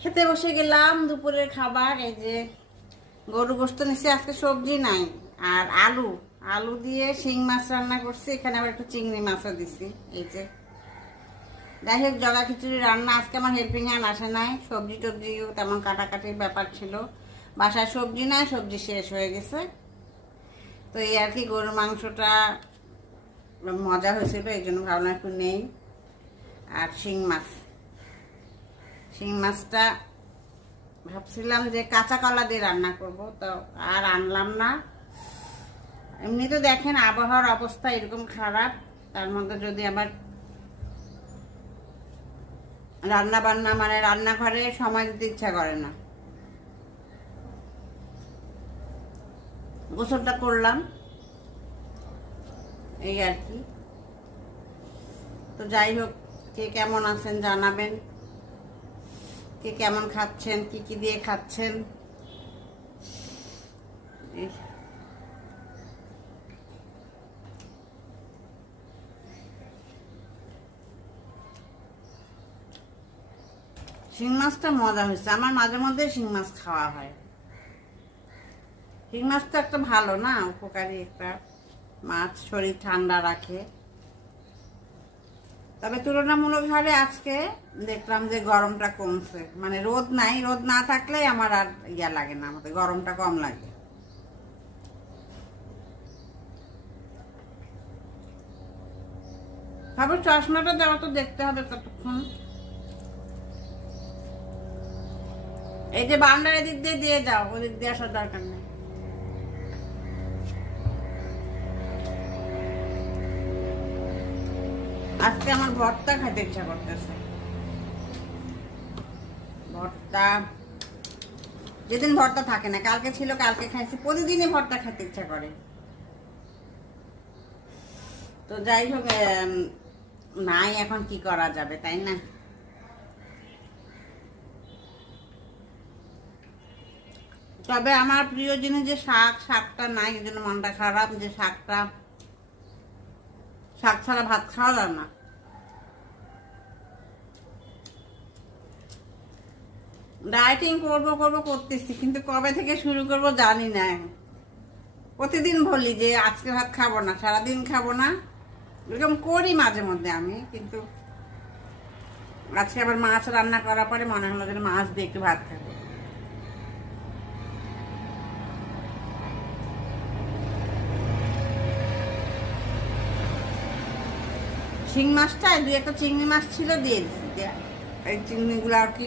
খেতে বসে গেলাম দুপুরের খাবার। এই যে গরু গোশত নিচে, আজকে সবজি নাই, আর আলু আলু দিয়ে শিং মাছ রান্না করছি। এখানে আবার একটু চিংড়ি মাছও দিছি। এই যে যাই হোক, জগা খিচুড়ি রান্না। আজকে আমার হেল্পিং হ্যান্ড আসে নাই, সবজি টবজিও তেমন কাটাকাটির ব্যাপার ছিল, বাসায় সবজি নাই, সবজি শেষ হয়ে গেছে। তো এই আর কি, গরুর মাংসটা মজা হয়েছিল, এই জন্য ভাবলাম একটু নেই। আর শিং মাছটা ভাবছিলাম যে কাঁচা কলা দিয়ে রান্না করব, তো আর আনলাম না। এমনি তো দেখেন আবহাওয়ার অবস্থা এরকম খারাপ, তার মধ্যে যদি আবার রান্না বান্না মানে রান্নাঘরে সময় দিতে ইচ্ছা করে না। গোসলটা করলাম, এই আর কি। তো যাই হোক, কে কেমন আছেন জানাবেন, কে কেমন খাচ্ছেন, কি কি দিয়ে খাচ্ছেন। শিং মাছটা মজা হয়েছে, আমার মাঝে মধ্যে শিং মাছ খাওয়া হয়। শিং মাছ তো একটা ভালো না, উপকারী একটা মাছ, শরীর ঠান্ডা রাখে। তবে তুলনামূলক হারে আজকে দেখলাম যে গরমটা কমছে, মানে রোদ নাই, রোদ না থাকলে আমার আর ইয়া লাগে না, আমাদের গরমটা কম লাগে। ভাবো চশমাটা দেওয়া তো দেখতে হবে কতক্ষণ। এই যে বারান্দার এদিক দিয়ে যাও, ওদিক দিয়ে আসার দরকার নেই। আজকে আমার ভর্তা খেতে ইচ্ছা করতেছে। ভর্তা, যেদিন ভর্তা থাকে না, কালকে ছিল, কালকে খাইছি, প্রতিদিনই ভর্তা খেতে ইচ্ছা করে। তো যাই হোক, নাই, এখন কি করা যাবে, তাই না? তবে আমার প্রিয় জিনিস যে শাকটা নাই, এই জন্য মনটা খারাপ, যে শাক ছাড়া ভাত খাওয়া যায় না। ডায়েটিং করব করতেছি, কিন্তু কবে থেকে শুরু করব জানি না। প্রতিদিন বলি যে আজকে ভাত খাবো না, সারাদিন খাবো না, এরকম করি মাঝে মধ্যে আমি। কিন্তু আজকে আবার মাছ রান্না করার পরে মনে হলো যে মাছ দিয়ে একটু ভাত খাবো। শিং মাছটা দুই একটা চিংড়ি মাছ ছিল, দিয়ে দিচ্ছি। এই চিংড়িগুলো আর কি